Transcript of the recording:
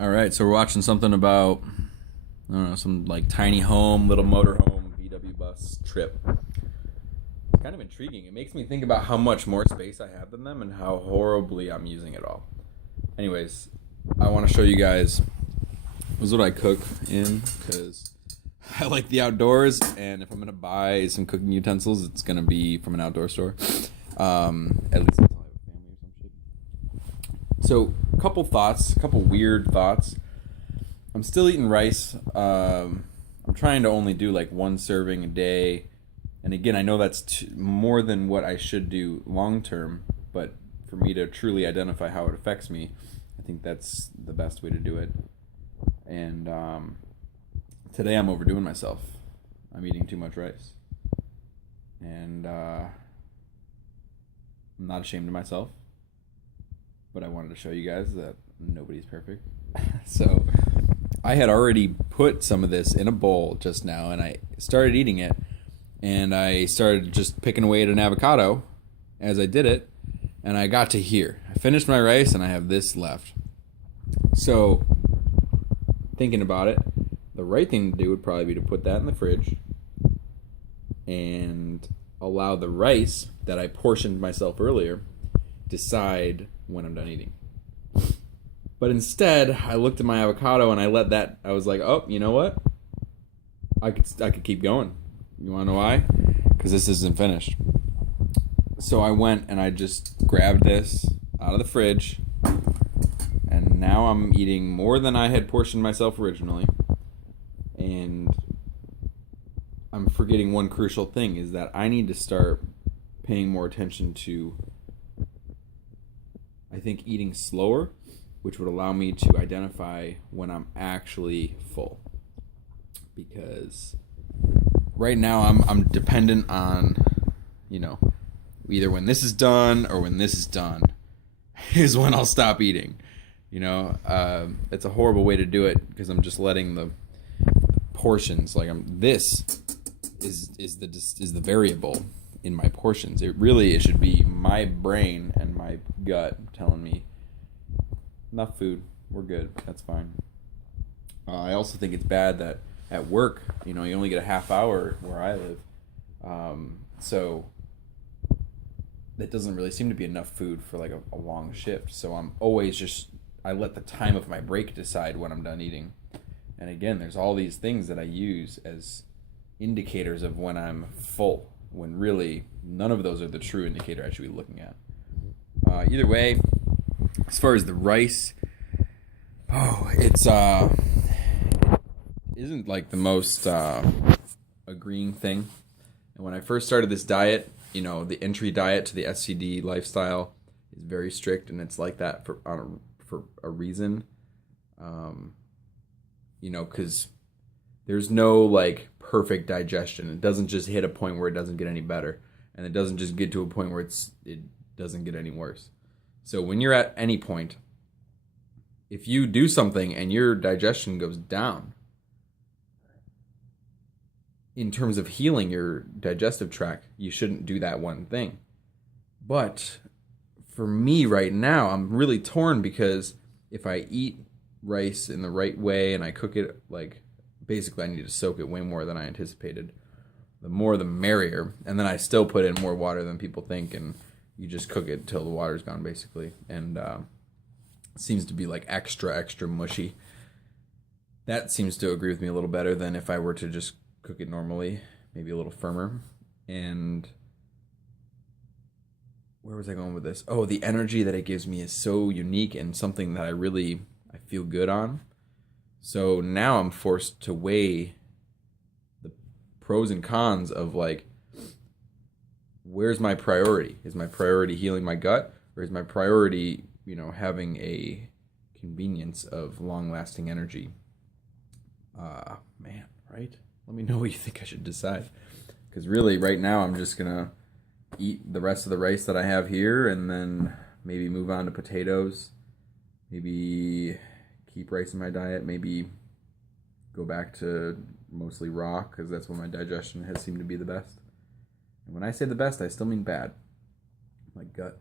All right, so we're watching something about, I don't know, some like tiny home, little motorhome, VW bus trip. It's kind of intriguing. It makes me think about how much more space I have than them and how horribly I'm using it all. Anyways, I want to show you guys, this is what I cook in because I like the outdoors, and if I'm going to buy some cooking utensils, it's going to be from an outdoor store. At least until I have a family or some shit. So, a couple weird thoughts. I'm still eating rice. I'm trying to only do like one serving a day. And again, I know that's more than what I should do long term, but for me to truly identify how it affects me, I think that's the best way to do it. And today I'm overdoing myself. I'm eating too much rice. And I'm not ashamed of myself, but I wanted to show you guys that nobody's perfect. So I had already put some of this in a bowl just now, and I started eating it, and I started just picking away at an avocado as I did it, and I got to here. I finished my rice, and I have this left. So thinking about it, the right thing to do would probably be to put that in the fridge and allow the rice that I portioned myself earlier decide when I'm done eating. But instead, I looked at my avocado and I let that, I was like, oh, you know what? I could keep going. You want to know why? Because this isn't finished. So I went and I just grabbed this out of the fridge, and now I'm eating more than I had portioned myself originally. And I'm forgetting one crucial thing, is that I need to start paying more attention to, I think, eating slower, which would allow me to identify when I'm actually full. Because right now I'm dependent on, either when this is done or when this is done is when I'll stop eating. It's a horrible way to do it because I'm just letting the portions, this is the variable in my portions. It should be my brain and my gut telling me enough food, we're good, that's fine. I also think it's bad that at work, you only get a half hour where I live, so that doesn't really seem to be enough food for like a long shift. So I'm always I let the time of my break decide when I'm done eating. And again, there's all these things that I use as indicators of when I'm full, when really none of those are the true indicator I should be looking at. Either way, as far as the rice, it isn't like the most agreeing thing. And when I first started this diet, the entry diet to the SCD lifestyle is very strict, and it's like that for a reason. Because there's no like perfect digestion. It doesn't just hit a point where it doesn't get any better, and it doesn't just get to a point where it doesn't get any worse. So when you're at any point, if you do something and your digestion goes down, in terms of healing your digestive tract, you shouldn't do that one thing. But for me right now, I'm really torn because if I eat rice in the right way and I cook it, basically I need to soak it way more than I anticipated. The more the merrier. And then I still put in more water than people think, and you just cook it till the water's gone basically. And it seems to be like extra mushy. That seems to agree with me a little better than if I were to just cook it normally, maybe a little firmer. And where was I going with this? Oh, the energy that it gives me is so unique and something that I feel good on. So now I'm forced to weigh the pros and cons of where's my priority? Is my priority healing my gut, or is my priority, having a convenience of long-lasting energy? Man, right? Let me know what you think I should decide. Because really, right now, I'm just going to eat the rest of the rice that I have here and then maybe move on to potatoes. Maybe keep rice in my diet. Maybe go back to mostly raw because that's when my digestion has seemed to be the best. And when I say the best, I still mean bad. My gut